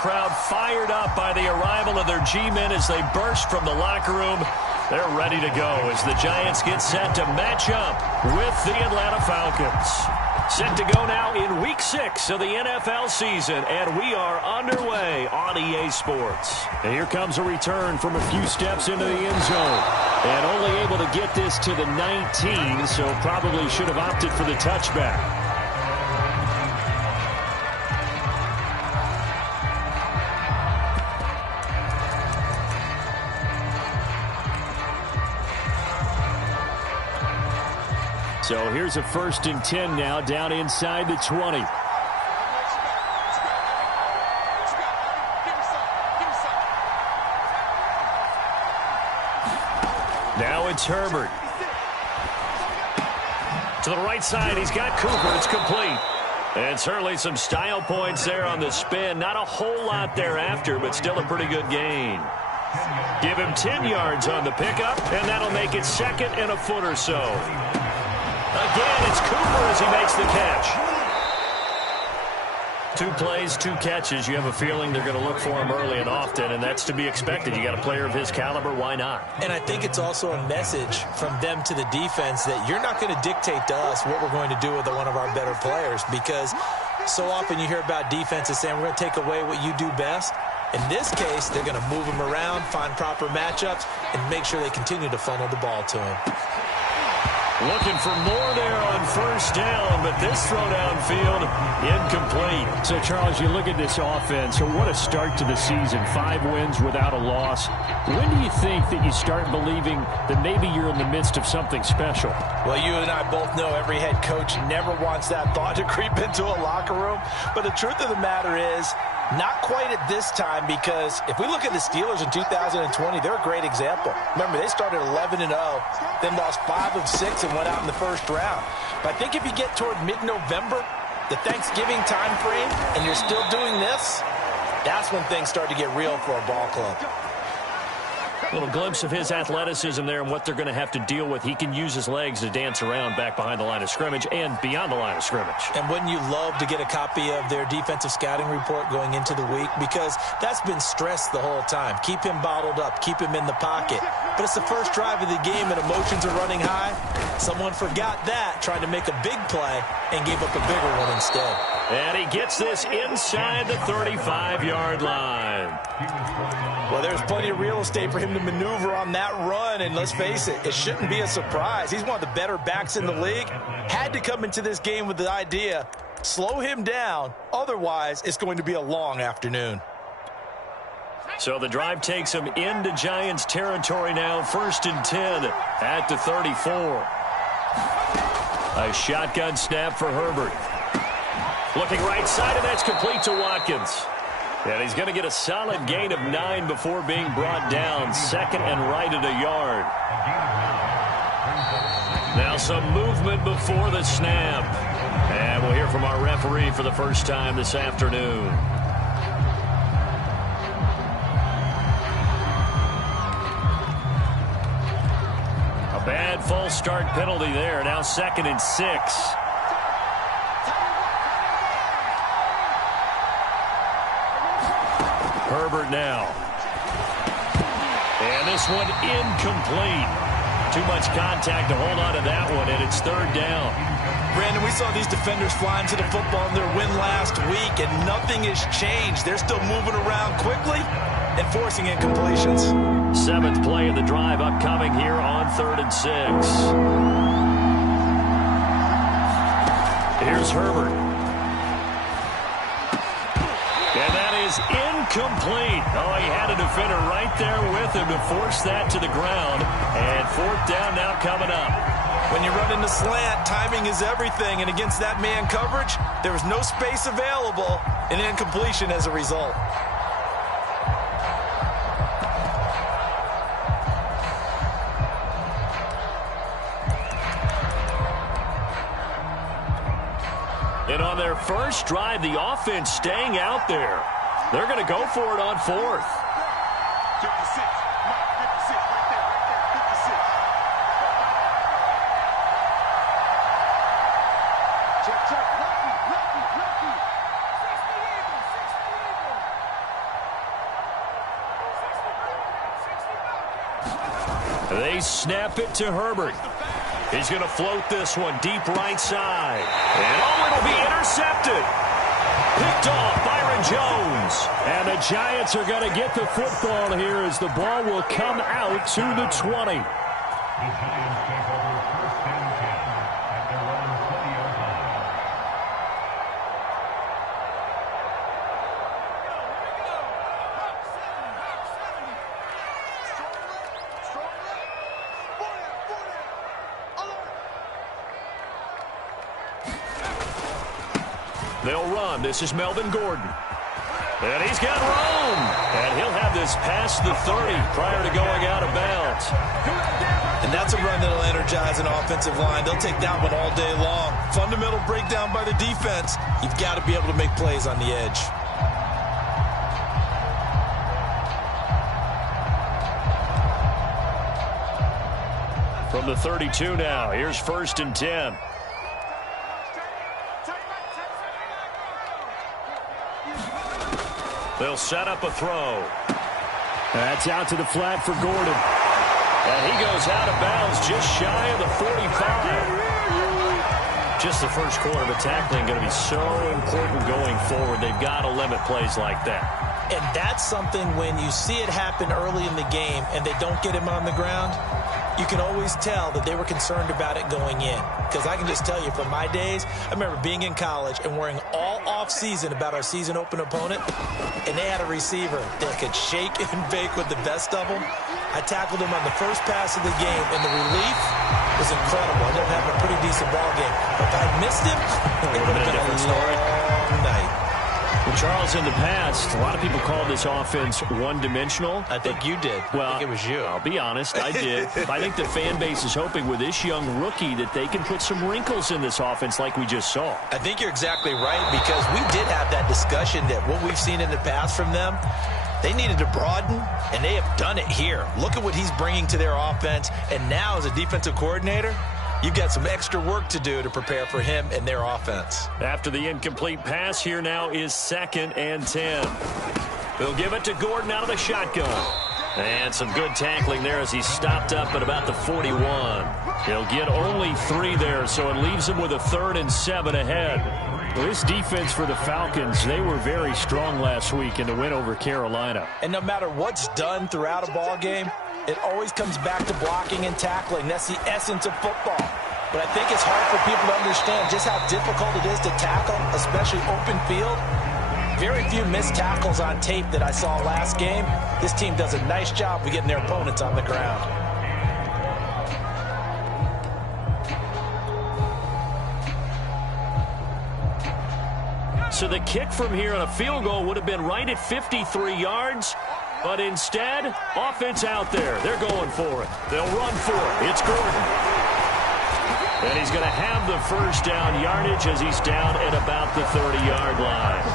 crowd fired up by the arrival of their G-men as they burst from the locker room. They're ready to go as the Giants get set to match up with the Atlanta Falcons. Set to go now in Week 6 of the NFL season, and we are underway on EA Sports. And here comes a return from a few steps into the end zone. And only able to get this to the 19, so probably should have opted for the touchback. So here's a 1st and 10 now, down inside the 20. Now it's Herbert. To the right side, he's got Cooper. It's complete. And certainly some style points there on the spin. Not a whole lot thereafter, but still a pretty good gain. Give him 10 yards on the pickup, and that'll make it 2nd and a foot or so. Again, it's Cooper as he makes the catch. 2 plays, 2 catches. You have a feeling they're going to look for him early and often, and that's to be expected. You got a player of his caliber, why not? And I think it's also a message from them to the defense that you're not going to dictate to us what we're going to do with one of our better players, because so often you hear about defenses saying we're going to take away what you do best. In this case, they're going to move him around, find proper matchups, and make sure they continue to funnel the ball to him. Looking for more there on 1st down, but this throw downfield incomplete. So, Charles, you look at this offense, so what a start to the season. 5 wins without a loss. When do you think that you start believing that maybe you're in the midst of something special? Well, you and I both know every head coach never wants that thought to creep into a locker room. But the truth of the matter is, not quite at this time, because if we look at the Steelers in 2020, they're a great example. Remember, they started 11-0, then lost 5 of 6 and went out in the 1st round. But I think if you get toward mid-November, the Thanksgiving time frame, and you're still doing this, that's when things start to get real for a ball club. A little glimpse of his athleticism there and what they're going to have to deal with. He can use his legs to dance around back behind the line of scrimmage and beyond the line of scrimmage. And wouldn't you love to get a copy of their defensive scouting report going into the week? Because that's been stressed the whole time. Keep him bottled up. Keep him in the pocket. But it's the first drive of the game and emotions are running high. Someone forgot that, trying to make a big play, and gave up a bigger one instead. And he gets this inside the 35-yard line. Well, there's plenty of real estate for him to maneuver on that run, and let's face it, it shouldn't be a surprise. He's one of the better backs in the league. Had to come into this game with the idea, slow him down, otherwise it's going to be a long afternoon. So the drive takes him into Giants territory now, 1st and 10 at the 34. A shotgun snap for Herbert. Looking right side, and that's complete to Watkins. And he's going to get a solid gain of 9 before being brought down. 2nd and right at a yard. Now some movement before the snap. And we'll hear from our referee for the first time this afternoon. A bad false start penalty there. Now 2nd and 6. Herbert now. And this one incomplete. Too much contact to hold on to that one, and it's 3rd down. Brandon, we saw these defenders flying to the football in their win last week, and nothing has changed. They're still moving around quickly and forcing incompletions. 7th play of the drive upcoming here on 3rd and 6. Here's Herbert. And that is incomplete. Oh, he had a defender right there with him to force that to the ground. And 4th down now coming up. When you run into slant, timing is everything. And against that man coverage, there was no space available. An incompletion as a result. And on their first drive, the offense staying out there. They're going to go for it on 4th. 56. 56 right there. 56. Check. Lucky. 60 eagle. They snap it to Herbert. He's going to float this one deep right side. And it'll be intercepted. Picked off Byron Jones. And the Giants are going to get the football here as the ball will come out to the 20. The Giants take over first and 10 at their own 20-yard line. They'll run. This is Melvin Gordon. And he's got room. And he'll have this past the 30 prior to going out of bounds. And that's a run that'll energize an offensive line. They'll take that one all day long. Fundamental breakdown by the defense. You've got to be able to make plays on the edge. From the 32 now, here's 1st and 10. They'll set up a throw. That's out to the flat for Gordon. And he goes out of bounds just shy of the 45. Just the first quarter, but tackling going to be so important going forward. They've got to limit plays like that. And that's something when you see it happen early in the game and they don't get him on the ground, you can always tell that they were concerned about it going in. Because I can just tell you from my days, I remember being in college and worrying all off-season about our season open opponent, and they had a receiver that could shake and bake with the best of them. I tackled him on the first pass of the game, and the relief was incredible. I ended up having a pretty decent ball game. But if I'd missed him, it would have been a different story. Night. Well, Charles, in the past, a lot of people called this offense one-dimensional. I think you did. Well, I think it was you. I'll be honest, I did. I think the fan base is hoping with this young rookie that they can put some wrinkles in this offense like we just saw. I think you're exactly right, because we did have that discussion that what we've seen in the past from them, they needed to broaden, and they have done it here. Look at what he's bringing to their offense, and now as a defensive coordinator, you've got some extra work to do to prepare for him and their offense. After the incomplete pass, here now is 2nd and 10. They'll give it to Gordon out of the shotgun. And some good tackling there as he stopped up at about the 41. He'll get only 3 there, so it leaves him with a 3rd and 7 ahead. Well, this defense for the Falcons, they were very strong last week in the win over Carolina. And no matter what's done throughout a ball game, it always comes back to blocking and tackling. That's the essence of football. But I think it's hard for people to understand just how difficult it is to tackle, especially open field. Very few missed tackles on tape that I saw last game. This team does a nice job of getting their opponents on the ground. So the kick from here on a field goal would have been right at 53 yards. But instead, offense out there. They're going for it. They'll run for it. It's Gordon. And he's going to have the first down yardage as he's down at about the 30-yard line.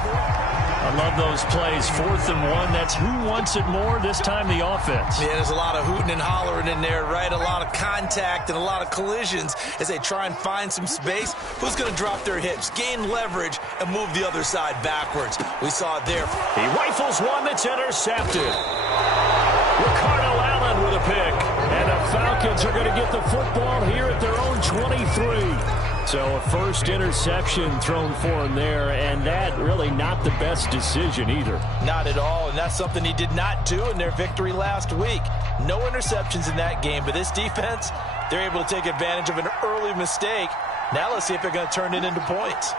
I love those plays. 4th and 1. That's who wants it more, this time the offense. Yeah, there's a lot of hooting and hollering in there, right? A lot of contact and a lot of collisions as they try and find some space. Who's going to drop their hips, gain leverage, and move the other side backwards? We saw it there. He rifles one that's intercepted. Ricardo Allen with a pick. And the Falcons are going to get the football here at their own 23. So a first interception thrown for him there, and that really not the best decision either. Not at all, and that's something he did not do in their victory last week. No interceptions in that game, but this defense, they're able to take advantage of an early mistake. Now let's see if they're going to turn it into points.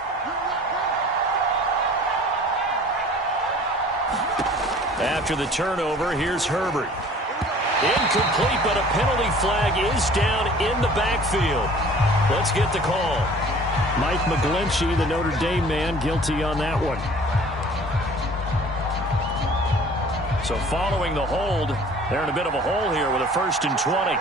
After the turnover, here's Herbert. Incomplete, but a penalty flag is down in the backfield. Let's get the call. Mike McGlinchey, the Notre Dame man, guilty on that one. So following the hold, they're in a bit of a hole here with a 1st and 20.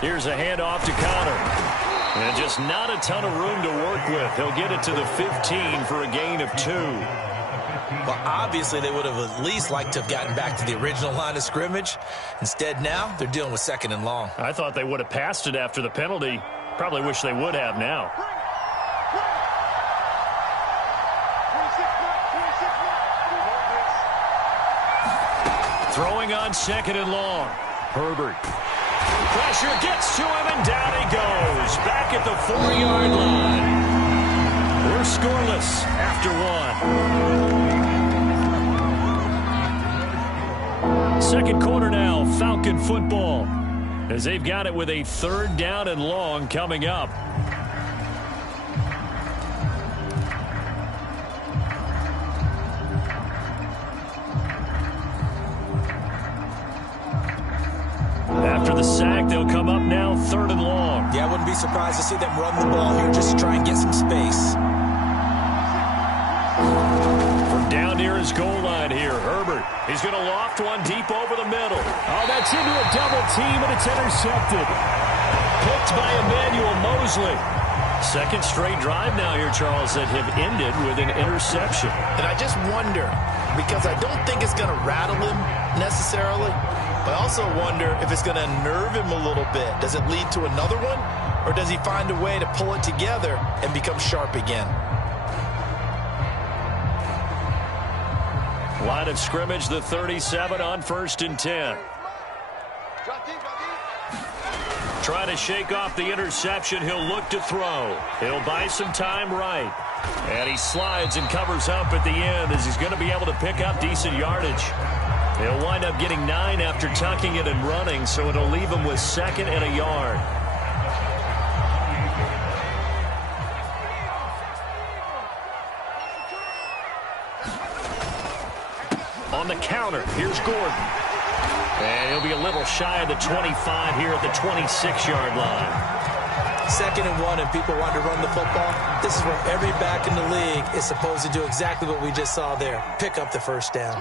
Here's a handoff to Connor. And just not a ton of room to work with. He'll get it to the 15 for a gain of 2. Well, obviously they would have at least liked to have gotten back to the original line of scrimmage. Instead now, they're dealing with 2nd and long. I thought they would have passed it after the penalty. Probably wish they would have now. Throwing on 2nd and long. Herbert. Pressure gets to him, and down he goes. Back at the 4-yard line. We're scoreless after 1. Second quarter now, Falcon football, as they've got it with a 3rd down and long coming up. After the sack, they'll come up now 3rd and long. Yeah, I wouldn't be surprised to see them run the ball here just to try and get some space. From down near his goal line here, Herbert. He's going to loft one deep over the middle. Oh, that's into a double team, and it's intercepted. Picked by Emmanuel Mosley. Second straight drive now here, Charles, that have ended with an interception. And I just wonder, because I don't think it's going to rattle him necessarily, but I also wonder if it's going to unnerve him a little bit. Does it lead to another one, or does he find a way to pull it together and become sharp again? Line of scrimmage, the 37 on 1st and 10. Trying to shake off the interception. He'll look to throw. He'll buy some time right. And he slides and covers up at the end as he's going to be able to pick up decent yardage. He'll wind up getting 9 after tucking it and running, so it'll leave him with 2nd and a yard. On the counter, here's Gordon. And he'll be a little shy of the 25 here at the 26-yard line. 2nd and 1, and people want to run the football. This is where every back in the league is supposed to do exactly what we just saw there. Pick up the 1st down.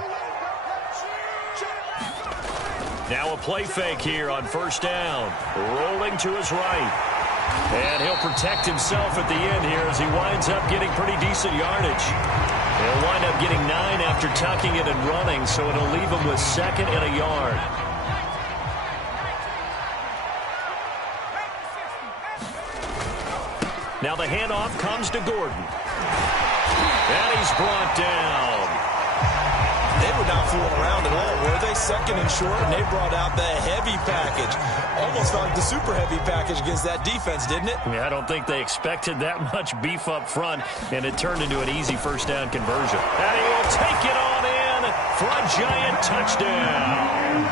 Now a play fake here on 1st down. Rolling to his right. And he'll protect himself at the end here as he winds up getting pretty decent yardage. He'll wind up getting 9 after tucking it and running, so it'll leave him with 2nd and a yard. Now the handoff comes to Gordon. And he's brought down. They were not fooling around at all, were they? 2nd and short, and they brought out the heavy package. Almost felt like the super heavy package against that defense, didn't it? Yeah, I don't think they expected that much beef up front, and it turned into an easy 1st down conversion. And he will take it on in for a giant touchdown.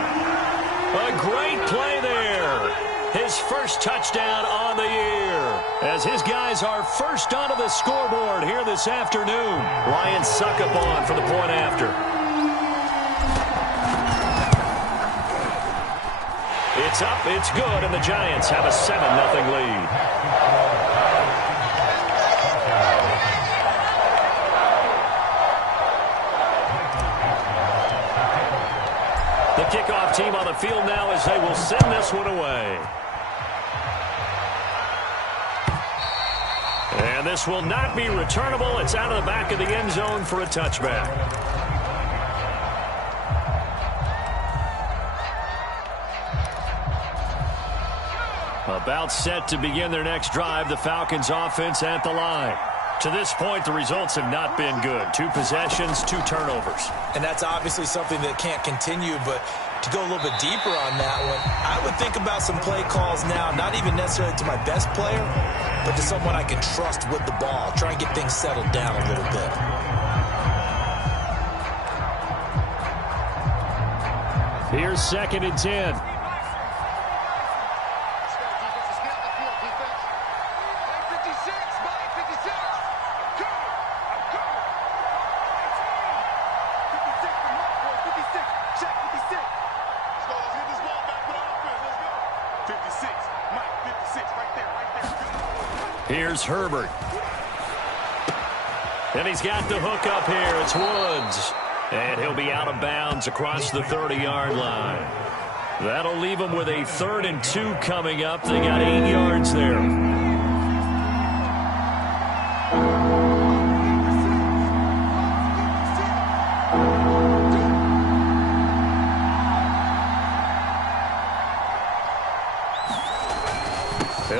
A great play there. His first touchdown on the year, as his guys are first onto the scoreboard here this afternoon. Lions suck up on for the point after. It's up, it's good, and the Giants have a 7-0 lead. The kickoff team on the field now as they will send this one away. And this will not be returnable. It's out of the back of the end zone for a touchback. About set to begin their next drive, the Falcons offense at the line. To this point, the results have not been good. 2 possessions, 2 turnovers. And that's obviously something that can't continue, but to go a little bit deeper on that one, I would think about some play calls now, not even necessarily to my best player, but to someone I can trust with the ball. Try and get things settled down a little bit. Here's 2nd and 10. Here's Herbert. And he's got the hook up here. It's Woods. And he'll be out of bounds across the 30-yard line. That'll leave him with a 3rd and 2 coming up. They got 8 yards there.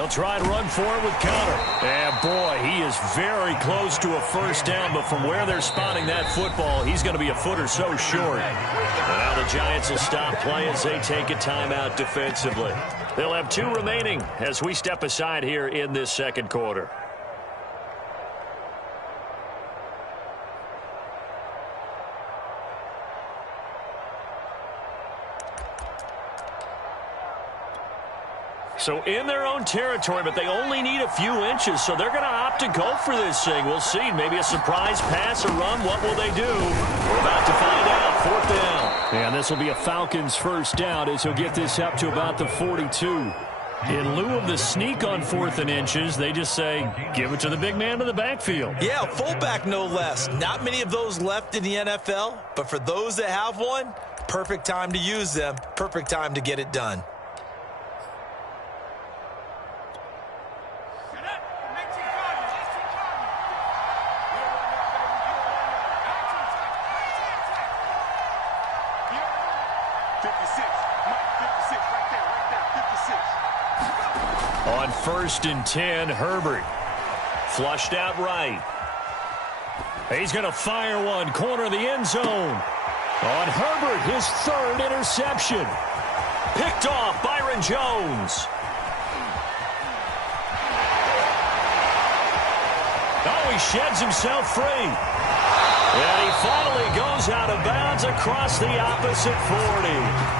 They'll try and run for it with Conner. And, boy, he is very close to a first down, but from where they're spotting that football, he's going to be a foot or so short. And now the Giants will stop play as they take a timeout defensively. They'll have 2 remaining as we step aside here in this second quarter. So in their own territory, but they only need a few inches, so they're going to opt to go for this thing. We'll see. Maybe a surprise pass or run. What will they do? We're about to find out. 4th down. And this will be a Falcons first down as he'll get this up to about the 42. In lieu of the sneak on 4th and inches, they just say, give it to the big man to the backfield. Yeah, fullback no less. Not many of those left in the NFL, but for those that have one, perfect time to use them. Perfect time to get it done. On 1st and 10, Herbert. Flushed out right. He's going to fire one. Corner of the end zone. On Herbert, his 3rd interception. Picked off Byron Jones. Oh, he sheds himself free. And he finally goes out of bounds across the opposite 40.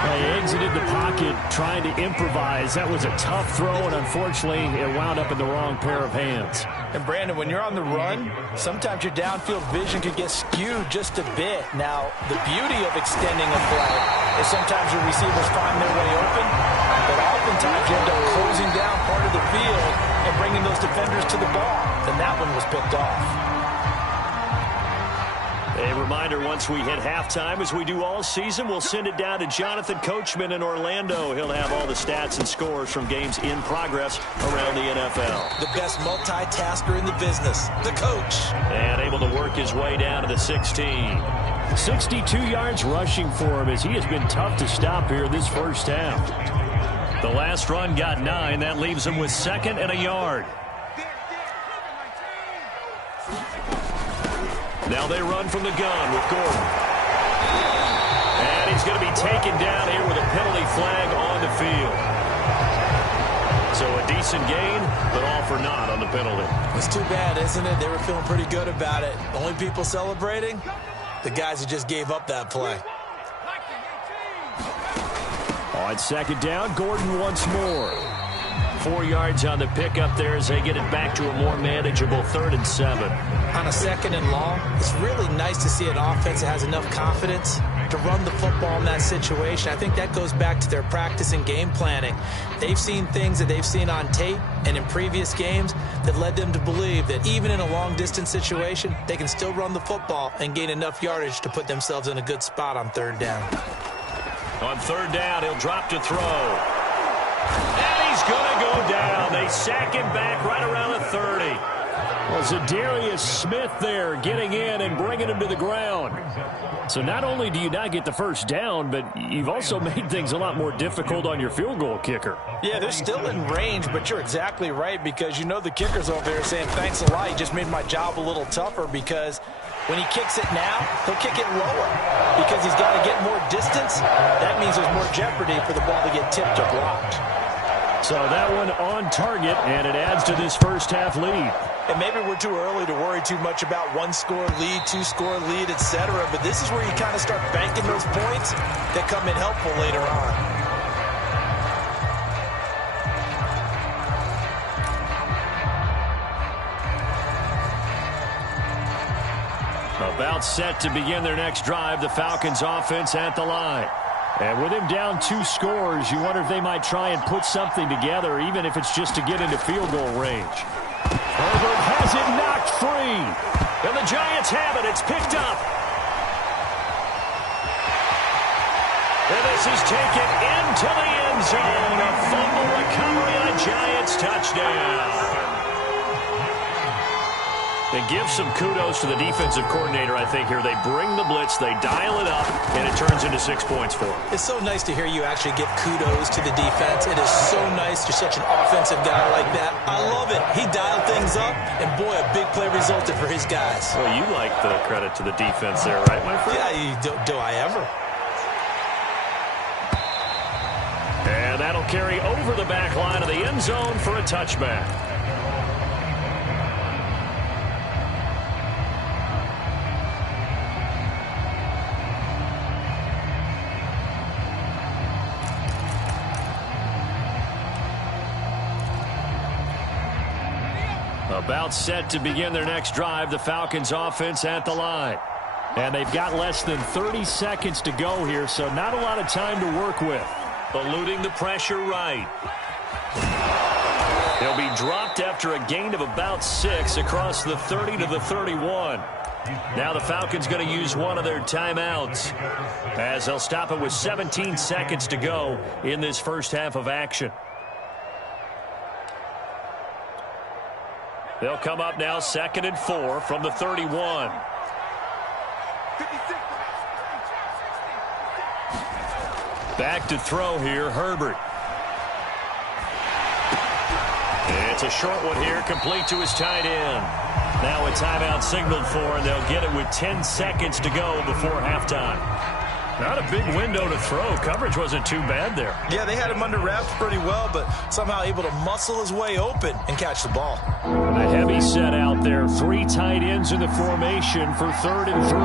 He exited the pocket trying to improvise. That was a tough throw, and unfortunately, it wound up in the wrong pair of hands. And, Brandon, when you're on the run, sometimes your downfield vision could get skewed just a bit. Now, the beauty of extending a play is sometimes your receivers find their way open, but oftentimes you end up closing down part of the field and bringing those defenders to the ball. And that one was picked off. A reminder, once we hit halftime, as we do all season, we'll send it down to Jonathan Coachman in Orlando. He'll have all the stats and scores from games in progress around the NFL. The best multitasker in the business, the coach. And able to work his way down to the 16. 62 yards rushing for him as he has been tough to stop here this first half. The last run got 9. That leaves him with 2nd and a yard. Now they run from the gun with Gordon. And he's going to be taken down here with a penalty flag on the field. So a decent gain, but all for naught on the penalty. It's too bad, isn't it? They were feeling pretty good about it. Only people celebrating, the guys who just gave up that play. On 2nd down, Gordon once more. 4 yards on the pickup there as they get it back to a more manageable 3rd and 7. On a 2nd and long, it's really nice to see an offense that has enough confidence to run the football in that situation. I think that goes back to their practice and game planning. They've seen things that they've seen on tape and in previous games that led them to believe that even in a long-distance situation, they can still run the football and gain enough yardage to put themselves in a good spot on 3rd down. On 3rd down, he'll drop to throw. And he's going to go down. They sack him back right around the 30. Well, Zadarius Smith there getting in and bringing him to the ground. So not only do you not get the first down, but you've also made things a lot more difficult on your field goal kicker. Yeah, they're still in range, but you're exactly right because you know the kicker's over there saying, thanks a lot. You just made my job a little tougher because when he kicks it now, he'll kick it lower because he's got to get more distance. That means there's more jeopardy for the ball to get tipped or blocked. So that one on target, and it adds to this first half lead. And maybe we're too early to worry too much about 1-score lead, 2-score lead, etc. But this is where you kind of start banking those points that come in helpful later on. About set to begin their next drive, the Falcons offense at the line. And with him down 2 scores, you wonder if they might try and put something together, even if it's just to get into field goal range. Herbert has it knocked free. And the Giants have it. It's picked up. And this is taken into the end zone. A fumble recovery and a Giants touchdown. And give some kudos to the defensive coordinator, I think, here. They bring the blitz, they dial it up, and it turns into 6 points for them. It's so nice to hear you actually give kudos to the defense. It is so nice. You're such an offensive guy like that. I love it. He dialed things up, and boy, a big play resulted for his guys. Well, you like the credit to the defense there, right, my friend? Yeah, do I ever? And that'll carry over the back line of the end zone for a touchback. About set to begin their next drive, the Falcons offense at the line. And they've got less than 30 seconds to go here, so not a lot of time to work with. Eluding the pressure right. He'll be dropped after a gain of about 6 across the 30 to the 31. Now the Falcons going to use one of their timeouts as they'll stop it with 17 seconds to go in this first half of action. They'll come up now 2nd and 4 from the 31. Back to throw here, Herbert. It's a short one here, complete to his tight end. Now a timeout signaled for, and they'll get it with 10 seconds to go before halftime. Not a big window to throw. Coverage wasn't too bad there. Yeah, they had him under wraps pretty well, but somehow able to muscle his way open and catch the ball. A heavy set out there. 3 tight ends in the formation for 3rd and 3.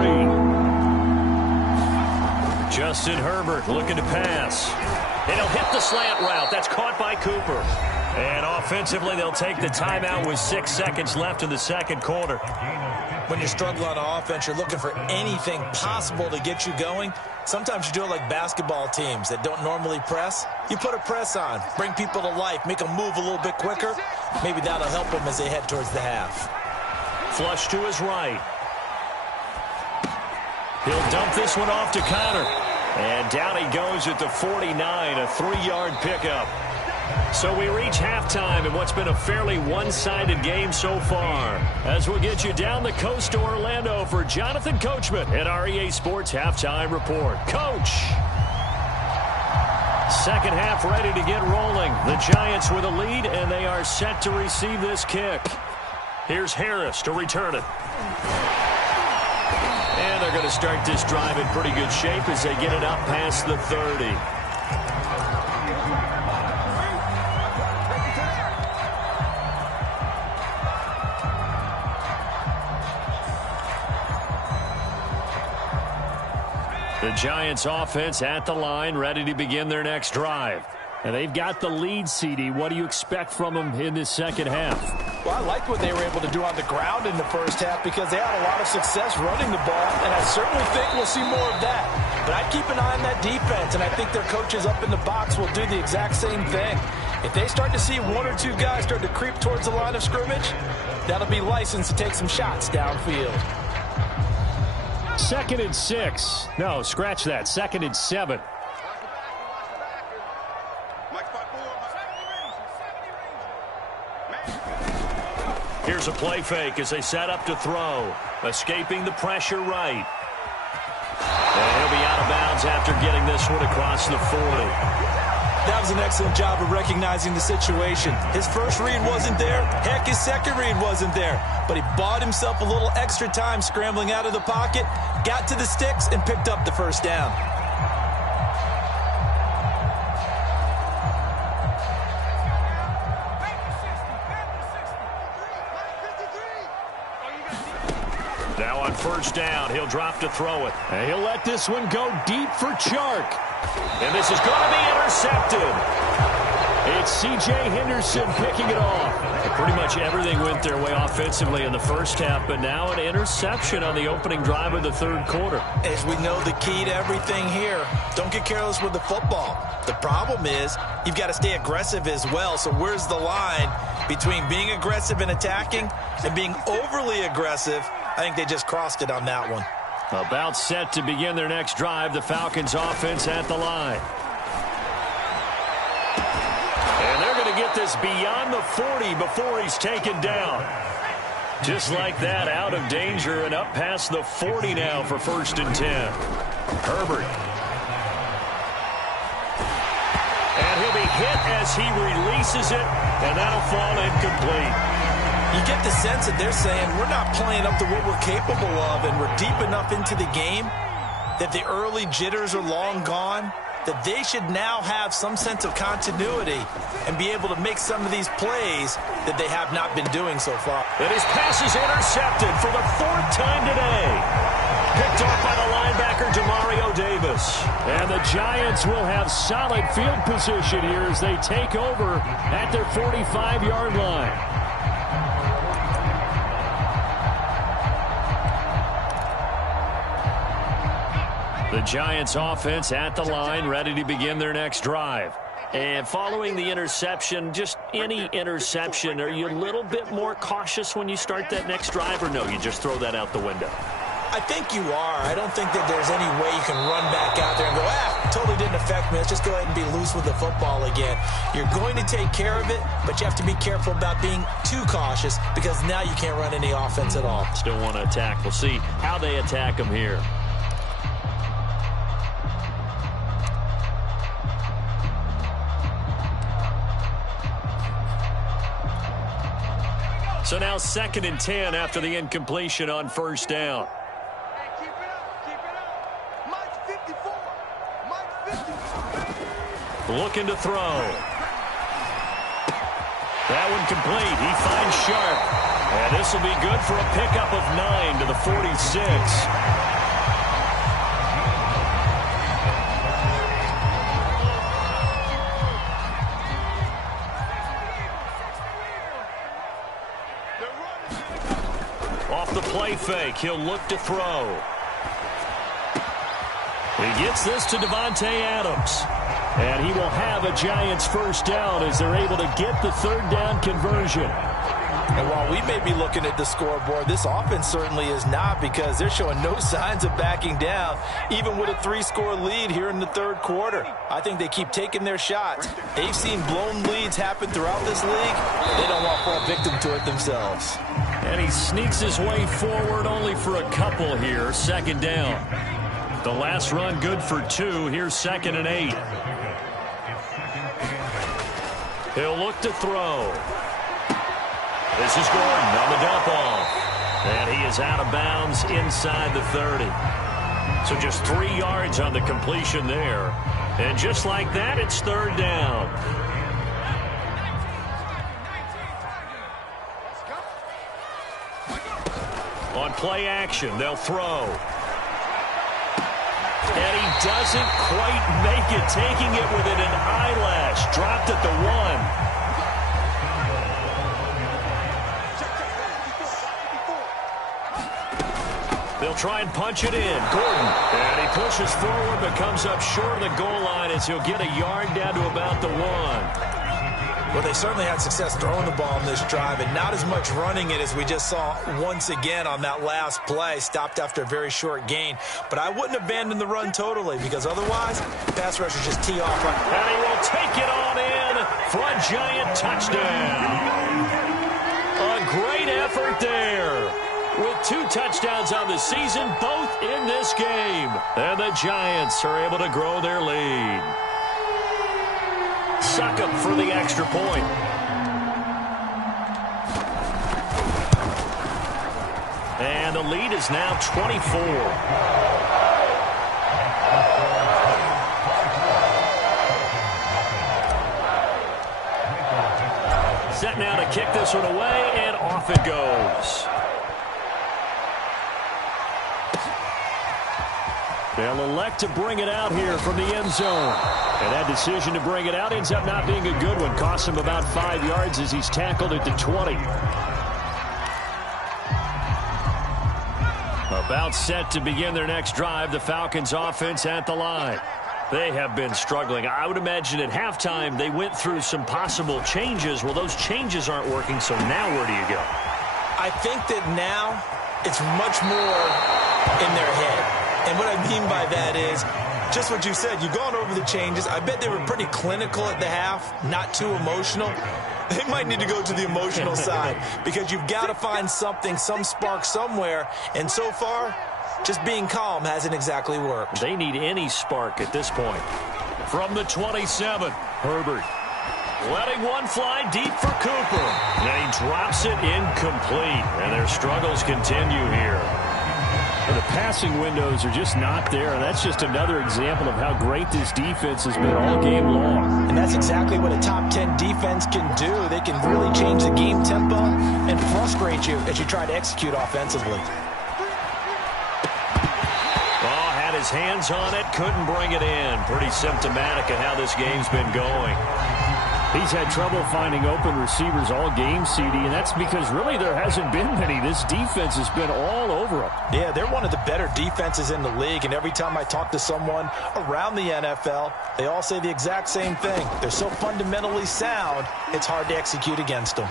Justin Herbert looking to pass. And he'll hit the slant route. That's caught by Cooper. And offensively, they'll take the timeout with 6 seconds left in the second quarter. When you're struggling on offense, you're looking for anything possible to get you going. Sometimes you do it like basketball teams that don't normally press. You put a press on, bring people to life, make them move a little bit quicker. Maybe that'll help them as they head towards the half. Flush to his right. He'll dump this one off to Connor. And down he goes at the 49, a 3-yard pickup. So we reach halftime in what's been a fairly one-sided game so far. As we'll get you down the coast to Orlando for Jonathan Coachman at our EA Sports Halftime Report. Coach! Second half ready to get rolling. The Giants with a lead, and they are set to receive this kick. Here's Harris to return it. And they're going to start this drive in pretty good shape as they get it up past the 30. The Giants offense at the line, ready to begin their next drive. And they've got the lead, CD. What do you expect from them in this second half? Well, I liked what they were able to do on the ground in the first half because they had a lot of success running the ball, and I certainly think we'll see more of that. But I'd keep an eye on that defense, and I think their coaches up in the box will do the exact same thing. If they start to see 1 or 2 guys start to creep towards the line of scrimmage, that'll be licensed to take some shots downfield. 2nd and 6. No, scratch that. 2nd and 7. Here's a play fake as they set up to throw. Escaping the pressure right. And he'll be out of bounds after getting this one across the 40. That was an excellent job of recognizing the situation. His first read wasn't there. Heck, his second read wasn't there. But he bought himself a little extra time scrambling out of the pocket, got to the sticks, and picked up the first down. Now on first down, he'll drop to throw it. And he'll let this one go deep for Chark. And this is going to be intercepted. It's C.J. Henderson picking it off. Pretty much everything went their way offensively in the first half, but now an interception on the opening drive of the third quarter. As we know, the key to everything here, don't get careless with the football. The problem is you've got to stay aggressive as well. So where's the line between being aggressive and attacking and being overly aggressive? I think they just crossed it on that one. About set to begin their next drive, the Falcons offense at the line. And they're going to get this beyond the 40 before he's taken down. Just like that, out of danger and up past the 40 now for 1st and 10. Herbert. And he'll be hit as he releases it, and that'll fall incomplete. You get the sense that they're saying we're not playing up to what we're capable of, and we're deep enough into the game that the early jitters are long gone, that they should now have some sense of continuity and be able to make some of these plays that they have not been doing so far. And his pass is intercepted for the 4th time today. Picked off by the linebacker, Demario Davis. And the Giants will have solid field position here as they take over at their 45-yard line. The Giants offense at the line, ready to begin their next drive. And following the interception, just any interception, are you a little bit more cautious when you start that next drive, or no, you just throw that out the window? I think you are. I don't think that there's any way you can run back out there and go, totally didn't affect me. Let's just go ahead and be loose with the football again. You're going to take care of it, but you have to be careful about being too cautious because now you can't run any offense at all. Still want to attack. We'll see how they attack them here. So now 2nd and 10 after the incompletion on 1st down. Keep it up. Mike 54. Mike 54. Looking to throw. That one complete. He finds Sharp. And this will be good for a pickup of 9 to the 46. Play fake. He'll look to throw. He gets this to Devontae Adams. And he will have a Giants 1st down as they're able to get the 3rd down conversion. And while we may be looking at the scoreboard, this offense certainly is not, because they're showing no signs of backing down, even with a 3-score lead here in the 3rd quarter. I think they keep taking their shots. They've seen blown leads happen throughout this league. They don't want to fall victim to it themselves. And he sneaks his way forward only for a couple here. 2nd down. The last run good for 2. Here's 2nd and 8. He'll look to throw. This is Gordon on the dump off. And he is out of bounds inside the 30. So just 3 yards on the completion there. And just like that, it's 3rd down. On play action, they'll throw. And he doesn't quite make it, taking it within an eyelash. Dropped at the 1. They'll try and punch it in. Gordon. And he pushes forward but comes up short of the goal line as he'll get a yard down to about the 1. Well, they certainly had success throwing the ball in this drive, and not as much running it as we just saw once again on that last play. Stopped after a very short gain. But I wouldn't abandon the run totally, because otherwise, pass rushers just tee off. And he will take it on in for a Giant touchdown. A great effort there. With 2 touchdowns on the season, both in this game. And the Giants are able to grow their lead. Suck up for the extra point. And the lead is now 24. Set now to kick this one away, and off it goes. They'll elect to bring it out here from the end zone. And that decision to bring it out ends up not being a good one. Costs him about 5 yards as he's tackled at the 20. About set to begin their next drive, the Falcons offense at the line. They have been struggling. I would imagine at halftime they went through some possible changes. Well, those changes aren't working, so now where do you go? I think that now it's much more in their head. And what I mean by that is just what you said. You've gone over the changes. I bet they were pretty clinical at the half, not too emotional. They might need to go to the emotional side because you've got to find something, some spark somewhere. And so far, just being calm hasn't exactly worked. They need any spark at this point. From the 27, Herbert. Letting one fly deep for Cooper. And he drops it incomplete. And their struggles continue here. The passing windows are just not there. And that's just another example of how great this defense has been all game long. And that's exactly what a top 10 defense can do. They can really change the game tempo and frustrate you as you try to execute offensively. Oh, had his hands on it, couldn't bring it in. Pretty symptomatic of how this game's been going. He's had trouble finding open receivers all game, CD, and that's because really there hasn't been many. This defense has been all over them. Yeah, they're one of the better defenses in the league, and every time I talk to someone around the NFL, they all say the exact same thing. They're so fundamentally sound, it's hard to execute against them.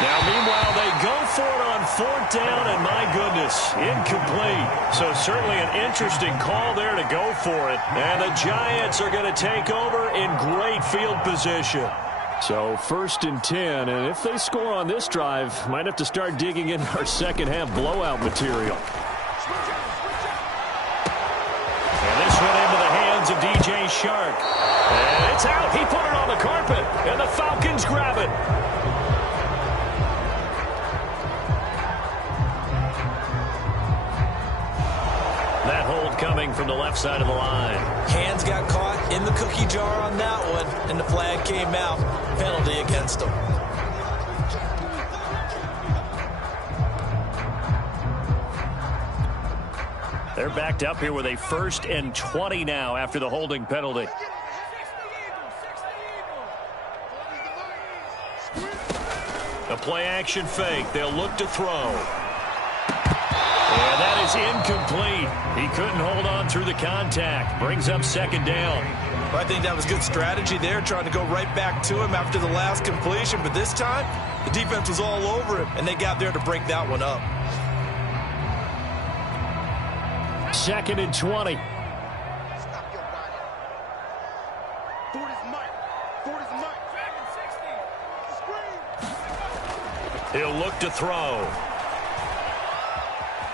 Now, meanwhile, they go for it on 4th down, and my goodness, incomplete. So certainly an interesting call there to go for it. And the Giants are going to take over in great field position. So 1st and 10, and if they score on this drive, might have to start digging in our second half blowout material. And this went into the hands of DJ Shark. And it's out. He put it on the carpet, and the Falcons grab it. That hold coming from the left side of the line. Hands got caught in the cookie jar on that one, and the flag came out. Penalty against them. They're backed up here with a 1st and 20 now after the holding penalty. A play-action fake. They'll look to throw. And that is incomplete. He couldn't hold on through the contact. Brings up 2nd down. Well, I think that was good strategy there, trying to go right back to him after the last completion. But this time, the defense was all over him, and they got there to break that one up. 2nd and 20. Stop your body. Ford is Mike. Ford is Mike. Dragon 60. Screen. He'll look to throw.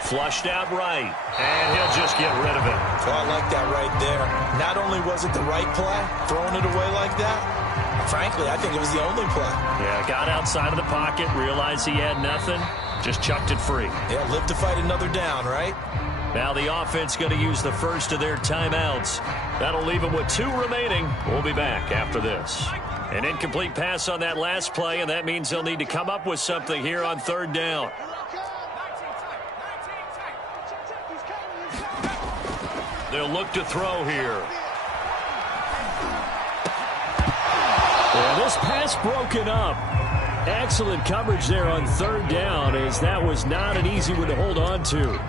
Flushed out right, and he'll just get rid of it. Oh, I like that right there. Not only was it the right play, throwing it away like that, frankly, I think it was the only play. Yeah, got outside of the pocket, realized he had nothing, just chucked it free. Yeah, live to fight another down, right? Now the offense going to use the first of their timeouts. That'll leave them with 2 remaining. We'll be back after this. An incomplete pass on that last play, and that means they'll need to come up with something here on 3rd down. They'll look to throw here. Well, this pass broken up. Excellent coverage there on 3rd down, as that was not an easy one to hold on to.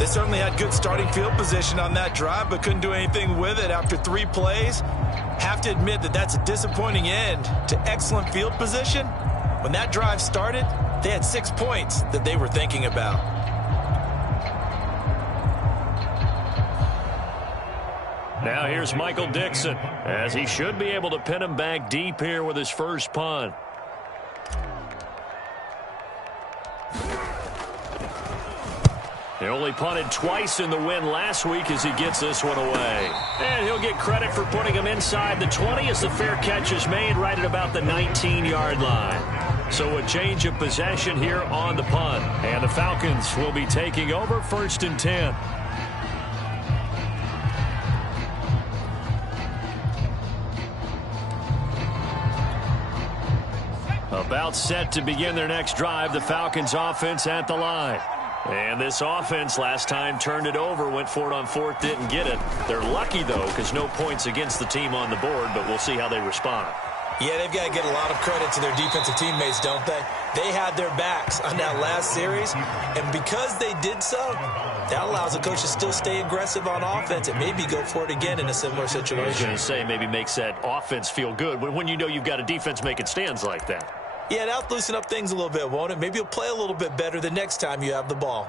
They certainly had good starting field position on that drive, but couldn't do anything with it after 3 plays. Have to admit that that's a disappointing end to excellent field position. When that drive started, they had 6 points that they were thinking about. Now here's Michael Dixon, as he should be able to pin him back deep here with his first punt. He only punted twice in the win last week as he gets this one away. And he'll get credit for putting him inside the 20 as the fair catch is made right at about the 19-yard line. So a change of possession here on the punt. And the Falcons will be taking over 1st and 10. About set to begin their next drive, the Falcons offense at the line. And this offense last time turned it over, went for it on 4th, didn't get it. They're lucky, though, because no points against the team on the board, but we'll see how they respond. Yeah, they've got to get a lot of credit to their defensive teammates, don't they? They had their backs on that last series, and because they did so, that allows the coach to still stay aggressive on offense and maybe go for it again in a similar situation. I was going to say maybe makes that offense feel good when you know you've got a defense making stands like that. Yeah, that'll loosen up things a little bit, won't it? Maybe you'll play a little bit better the next time you have the ball.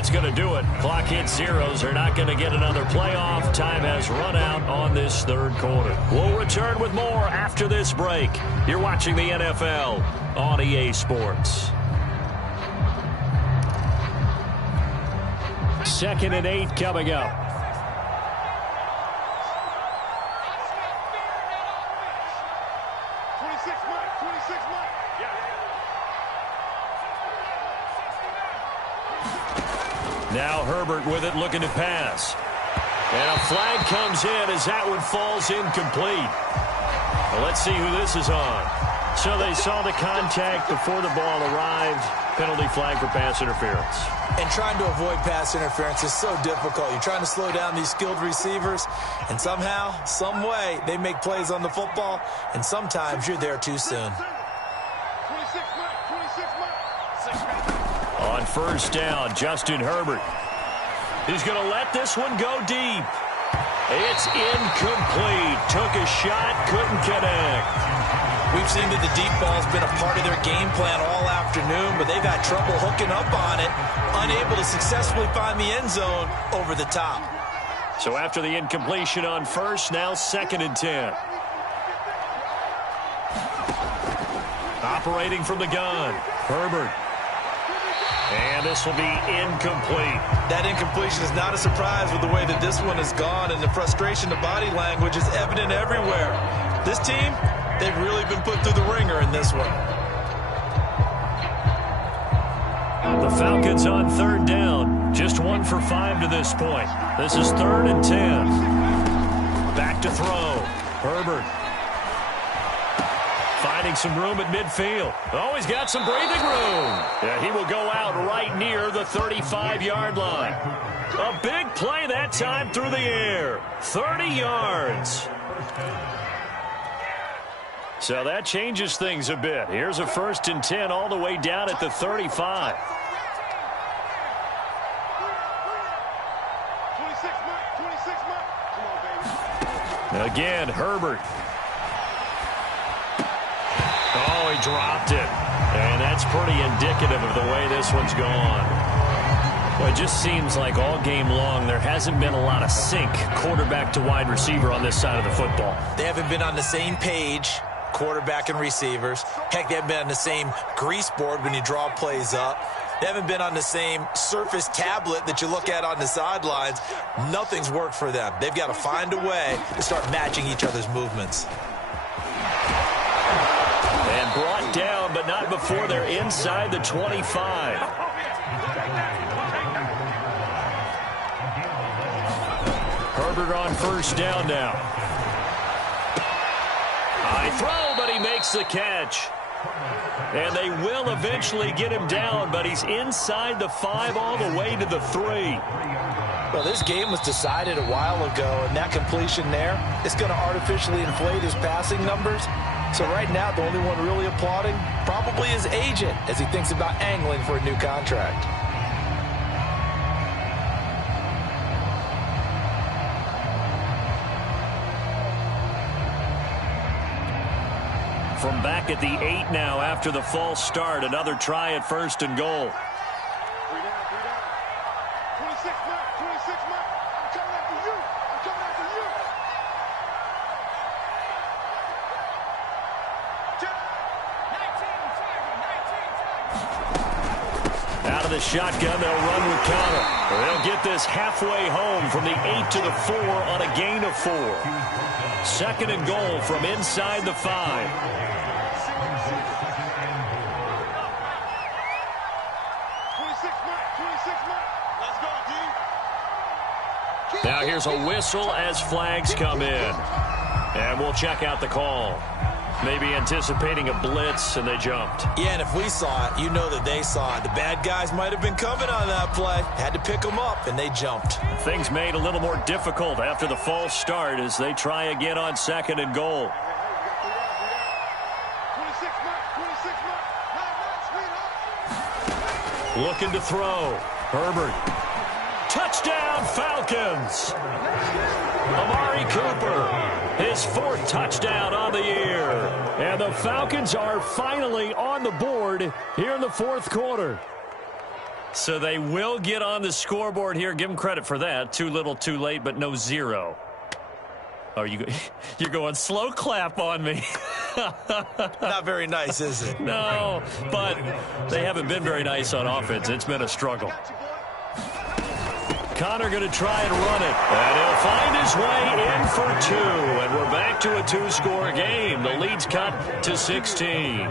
that's going to do it. Clock hits zeros. They're not going to get another playoff. Time has run out on this third quarter. We'll return with more after this break. You're watching the NFL on EA Sports. 2nd and 8 coming up. Now Herbert with it, looking to pass. And a flag comes in as that one falls incomplete. Well, let's see who this is on. So they saw the contact before the ball arrived. Penalty flag for pass interference. And trying to avoid pass interference is so difficult. You're trying to slow down these skilled receivers, and somehow, some way, they make plays on the football, and sometimes you're there too soon. On first down, Justin Herbert. He's going to let this one go deep. It's incomplete. Took a shot, couldn't connect. We've seen that the deep ball's been a part of their game plan all afternoon, but they've had trouble hooking up on it, unable to successfully find the end zone over the top. So after the incompletion on first, now 2nd and 10. Operating from the gun, Herbert. And this will be incomplete. That incompletion is not a surprise with the way that this one has gone, and the frustration, the body language is evident everywhere. This team, they've really been put through the ringer in this one. The Falcons on third down. Just 1 for 5 to this point. This is 3rd and 10. Back to throw. Herbert. Finding some room at midfield. Oh, he's got some breathing room. Yeah, he will go out right near the 35-yard line. A big play that time through the air. 30 yards. So that changes things a bit. Here's a 1st and 10 all the way down at the 35. Again, Herbert. Oh, he dropped it. And that's pretty indicative of the way this one's gone. Well, it just seems like all game long there hasn't been a lot of sync quarterback to wide receiver on this side of the football. They haven't been on the same page, quarterback and receivers. Heck, they haven't been on the same grease board when you draw plays up. They haven't been on the same Surface tablet that you look at on the sidelines. Nothing's worked for them. They've got to find a way to start matching each other's movements. And brought down, but not before they're inside the 25. Herbert on first down now. High throw, but he makes the catch. And they will eventually get him down, but he's inside the 5 all the way to the 3. Well, this game was decided a while ago, and that completion there is going to artificially inflate his passing numbers. So right now, the only one really applauding probably his agent as he thinks about angling for a new contract. From back at the 8 now after the false start, another try at 1st and goal. 26 man. I'm coming after you. Out of the shotgun, they'll run with Connor. They'll get this halfway home from the 8 to the 4 on a gain of 4. 2nd and goal from inside the 5. Now here's a whistle as flags come in. And we'll check out the call. Maybe anticipating a blitz, and they jumped. Yeah, and if we saw it, you know that they saw it. The bad guys might have been coming on that play. Had to pick them up, and they jumped. Things made a little more difficult after the false start as they try again on 2nd and goal. Looking to throw. Herbert. Touchdown, Falcons. Amari Cooper, his 4th touchdown on the year. And the Falcons are finally on the board here in the 4th quarter. So they will get on the scoreboard here. Give them credit for that. Too little, too late, but no zero. Oh, you're going slow clap on me. Not very nice, is it? No, but they haven't been very nice on offense. It's been a struggle. Connor going to try and run it. And he'll find his way in for two. And we're back to a two-score game. The lead's cut to 16.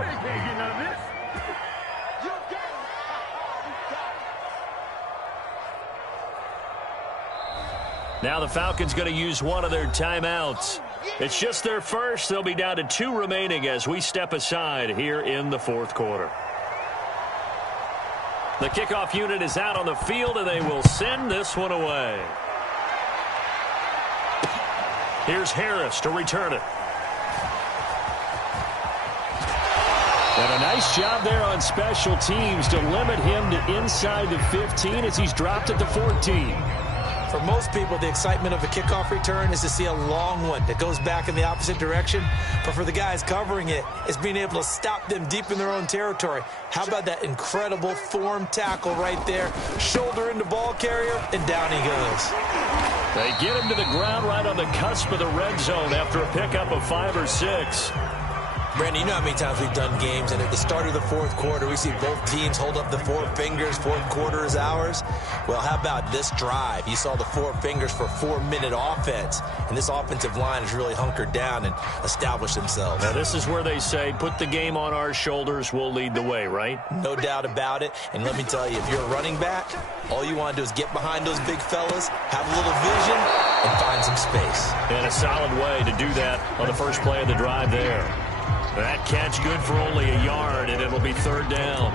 Now the Falcons going to use one of their timeouts. It's just their first. They'll be down to 2 remaining as we step aside here in the fourth quarter. The kickoff unit is out on the field, and they will send this one away. Here's Harris to return it. And a nice job there on special teams to limit him to inside the 15 as he's dropped at the 14. For most people, the excitement of a kickoff return is to see a long one that goes back in the opposite direction. But for the guys covering it, it's being able to stop them deep in their own territory. How about that incredible form tackle right there? Shoulder into ball carrier, and down he goes. They get him to the ground right on the cusp of the red zone after a pickup of 5 or 6. Brandon, you know how many times we've done games, and at the start of the fourth quarter, we see both teams hold up the 4 fingers, fourth quarter is ours. Well, how about this drive? You saw the 4 fingers for 4-minute offense, and this offensive line has really hunkered down and established themselves. Now, this is where they say, put the game on our shoulders, we'll lead the way, right? No doubt about it, and let me tell you, if you're a running back, all you want to do is get behind those big fellas, have a little vision, and find some space. And a solid way to do that on the first play of the drive there. That catch good for only a yard, and it'll be 3rd down.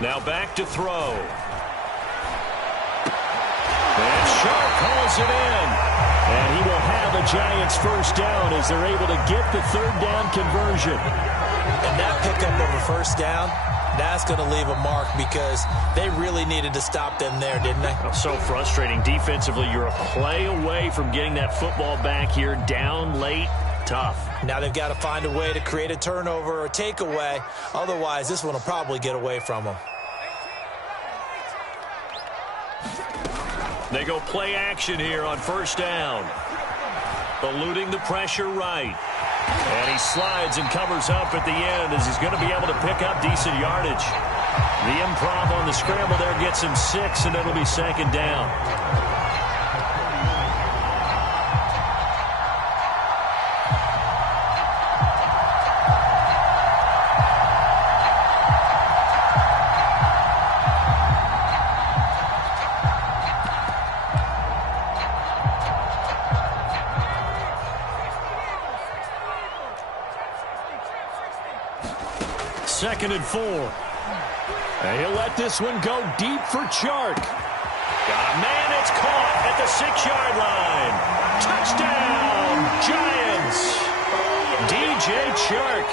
Now back to throw. And Sharp calls it in. And he will have a Giants first down as they're able to get the 3rd down conversion. And that pickup of a first down, that's going to leave a mark because they really needed to stop them there, didn't they? So frustrating. Defensively, you're a play away from getting that football back here down late. Tough. Now they've got to find a way to create a turnover or takeaway. Otherwise, this one will probably get away from them. They go play action here on first down. Eluding the pressure right. And he slides and covers up at the end as he's going to be able to pick up decent yardage. The improv on the scramble there gets him 6, and it'll be 2nd down. Second and 4. And he'll let this one go deep for Chark. Got a man that's caught at the 6-yard line. Touchdown, Giants. DJ Chark,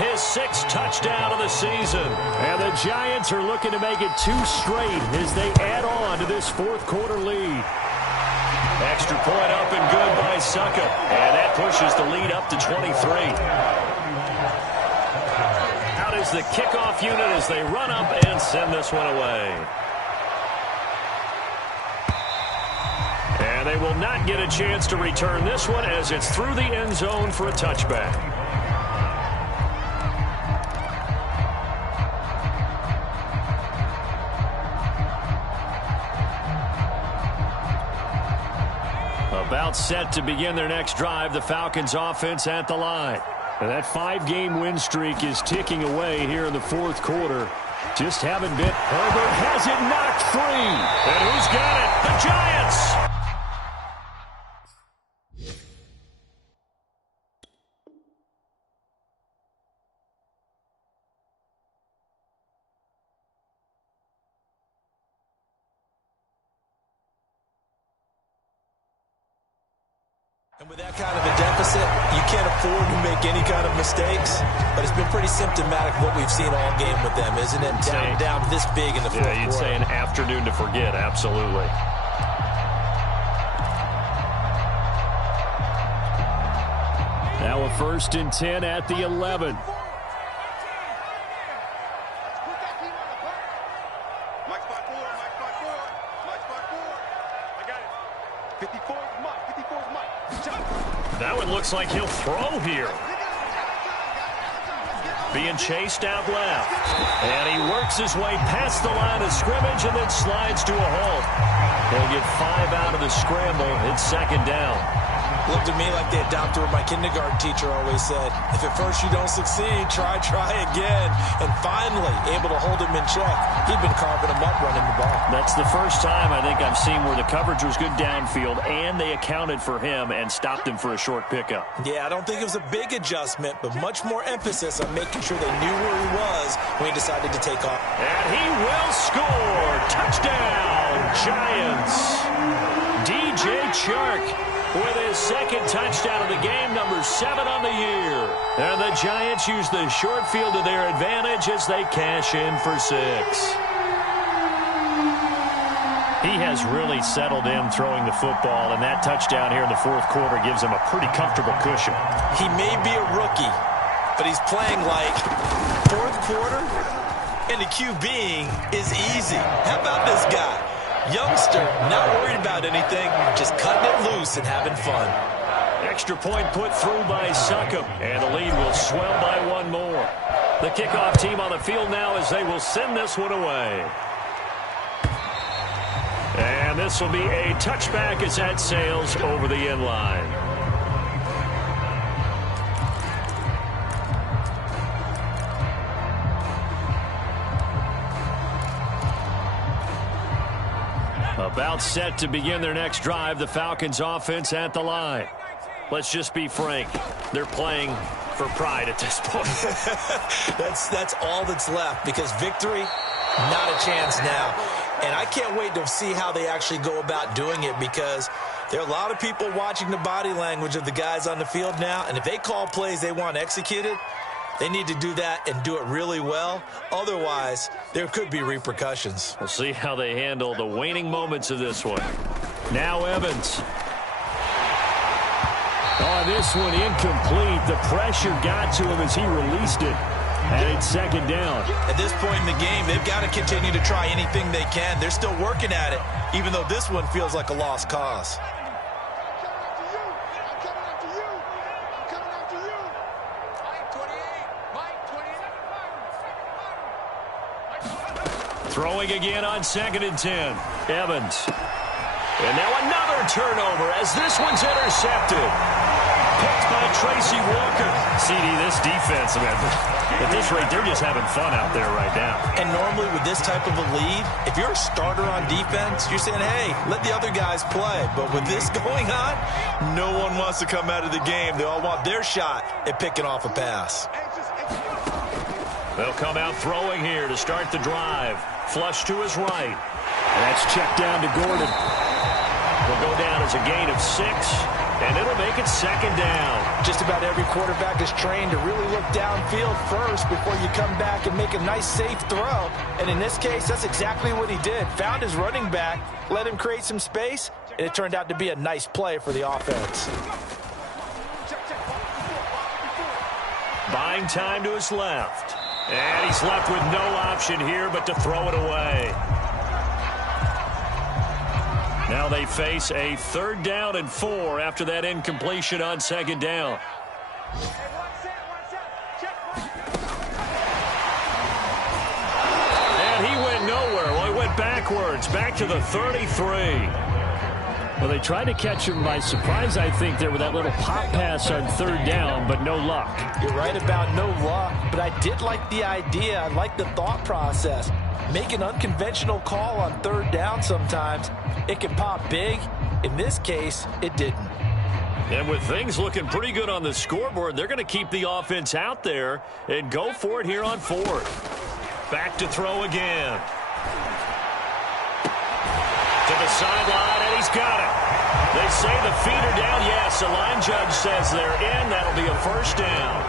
his 6th touchdown of the season. And the Giants are looking to make it 2 straight as they add on to this fourth quarter lead. Extra point up and good by Suckup. And that pushes the lead up to 23. Is the kickoff unit as they run up and send this one away. And they will not get a chance to return this one as it's through the end zone for a touchback. About set to begin their next drive, the Falcons offense at the line. And that 5-game win streak is ticking away here in the fourth quarter. Just haven't been. Herbert has it knocked free. And who's got it? The Giants! And with that kind of a deficit, you can't afford to make any kind of mistakes. But it's been pretty symptomatic of what we've seen all game with them, isn't it? Down this big in the fourth quarter. Yeah, you'd say an afternoon to forget, absolutely. Now a 1st and 10 at the 11. That one looks like he'll throw here. Being chased out left. And he works his way past the line of scrimmage and then slides to a halt. He'll get 5 out of the scramble. It's 2nd down. Looked to me like they adopted what my kindergarten teacher always said. If at first you don't succeed, try again. And finally, able to hold him in check. He'd been carving him up running the ball. That's the first time I think I've seen where the coverage was good downfield and they accounted for him and stopped him for a short pickup. Yeah, I don't think it was a big adjustment, but much more emphasis on making sure they knew where he was when he decided to take off. And he will score. Touchdown, Giants. DJ Chark with his 2nd touchdown of the game, number 7 on the year. And the Giants use the short field to their advantage as they cash in for 6. He has really settled in throwing the football, and that touchdown here in the 4th quarter gives him a pretty comfortable cushion. He may be a rookie, but he's playing like 4th quarter, and the QBing is easy. How about this guy? Youngster, not worried about anything, just cutting it loose and having fun. Extra point put through by Succop, and the lead will swell by 1 more. The kickoff team on the field now as they will send this one away. And this will be a touchback as that sails over the end line. About set to begin their next drive, the Falcons offense at the line. Let's just be frank. They're playing for pride at this point. That's all that's left, because victory, not a chance now. And I can't wait to see how they actually go about doing it, because there are a lot of people watching the body language of the guys on the field now, and if they call plays they want executed, they need to do that and do it really well. Otherwise, there could be repercussions. We'll see how they handle the waning moments of this one. Now Evans. Oh, this one incomplete. The pressure got to him as he released it. And it's 2nd down. At this point in the game, they've got to continue to try anything they can. They're still working at it, even though this one feels like a lost cause. Throwing again on 2nd and 10. Evans. And now another turnover as this one's intercepted. Picked by Tracy Walker. CD, this defense, man, at this rate, they're just having fun out there right now. And normally with this type of a lead, if you're a starter on defense, you're saying, hey, let the other guys play. But with this going on, no one wants to come out of the game. They all want their shot at picking off a pass. They'll come out throwing here to start the drive. Flush to his right. And that's checked down to Gordon. Will go down as a gain of 6, and it'll make it 2nd down. Just about every quarterback is trained to really look downfield first before you come back and make a nice, safe throw. And in this case, that's exactly what he did. Found his running back, let him create some space, and it turned out to be a nice play for the offense. Buying time to his left. And he's left with no option here but to throw it away. Now they face a 3rd down and 4 after that incompletion on 2nd down. And he went nowhere. Well, he went backwards, back to the 33. Well, they tried to catch him by surprise, I think, there with that little pop pass on 3rd down, but no luck. You're right about no luck, but I did like the idea. I like the thought process. Make an unconventional call on 3rd down sometimes. It can pop big. In this case, it didn't. And with things looking pretty good on the scoreboard, they're going to keep the offense out there and go for it here on 4th. Back to throw again. To the sideline, and he's got it. They say the feet are down. Yes, the line judge says they're in. That'll be a first down.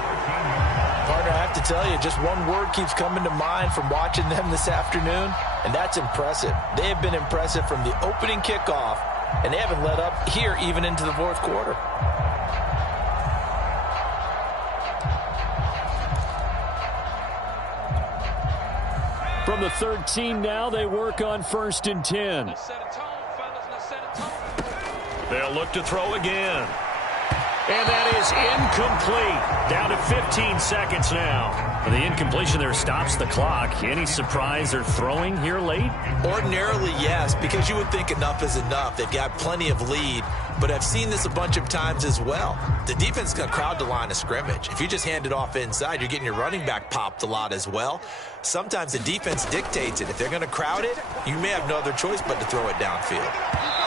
Partner, I have to tell you, just one word keeps coming to mind from watching them this afternoon, and that's impressive. They have been impressive from the opening kickoff, and they haven't let up here even into the fourth quarter. From the 13 now, they work on 1st and 10. They'll look to throw again. And that is incomplete. Down to 15 seconds now. The incompletion there stops the clock. Any surprise they're throwing here late? Ordinarily, yes, because you would think enough is enough. They've got plenty of lead, but I've seen this a bunch of times as well. The defense is going to crowd the line of scrimmage. If you just hand it off inside, you're getting your running back popped a lot as well. Sometimes the defense dictates it. If they're going to crowd it, you may have no other choice but to throw it downfield.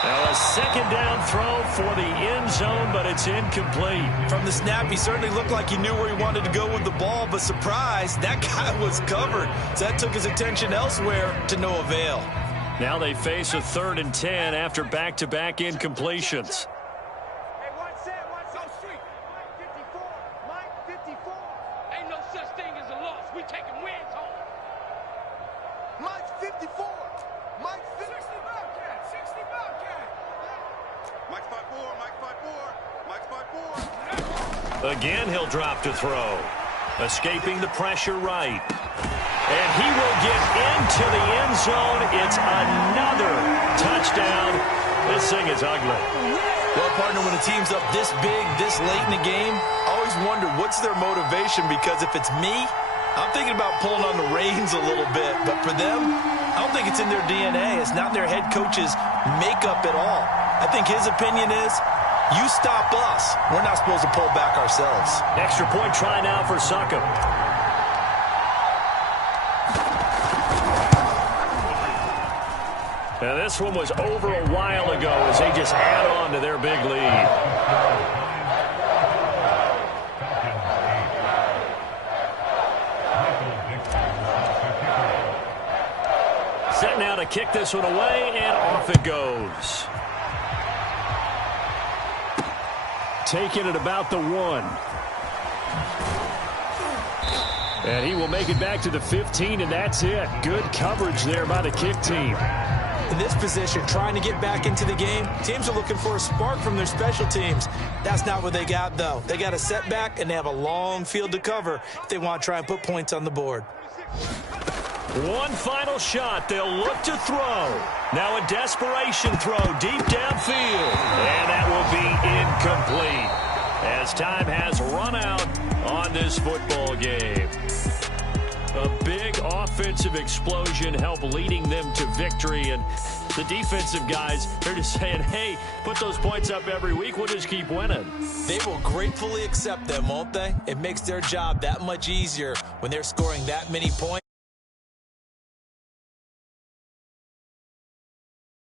Now a second down throw for the end zone, but it's incomplete. From the snap, he certainly looked like he knew where he wanted to go with the ball, but surprise, that guy was covered. So that took his attention elsewhere to no avail. Now they face a 3rd and 10 after back-to-back incompletions. Hey, watch that, watch those street. Mike 54, Mike 54. Ain't no such thing as a loss. We taking wins home. Mike 54, Mike 60 Bobcat, 60 Bobcat. Mike 54, Mike 54, Mike 54. Again, he'll drop to throw. Escaping the pressure right. And he will get into the end zone. It's another touchdown. This thing is ugly. Well, partner, when a team's up this big, this late in the game, I always wonder what's their motivation, because if it's me, I'm thinking about pulling on the reins a little bit. But for them, I don't think it's in their DNA. It's not their head coach's makeup at all. I think his opinion is, you stop us. We're not supposed to pull back ourselves. Extra point try now for Succop. Now this one was over a while ago as they just add on to their big lead. Set now to kick this one away, and off it goes. Taking it about the 1. And he will make it back to the 15, and that's it. Good coverage there by the kick team. In this position, trying to get back into the game, teams are looking for a spark from their special teams. That's not what they got, though. They got a setback, and they have a long field to cover if they want to try and put points on the board. One final shot. They'll look to throw. Now a desperation throw deep downfield. And that will be incomplete as time has run out on this football game. A big offensive explosion helped leading them to victory. And the defensive guys, they're just saying, hey, put those points up every week. We'll just keep winning. They will gratefully accept them, won't they? It makes their job that much easier when they're scoring that many points.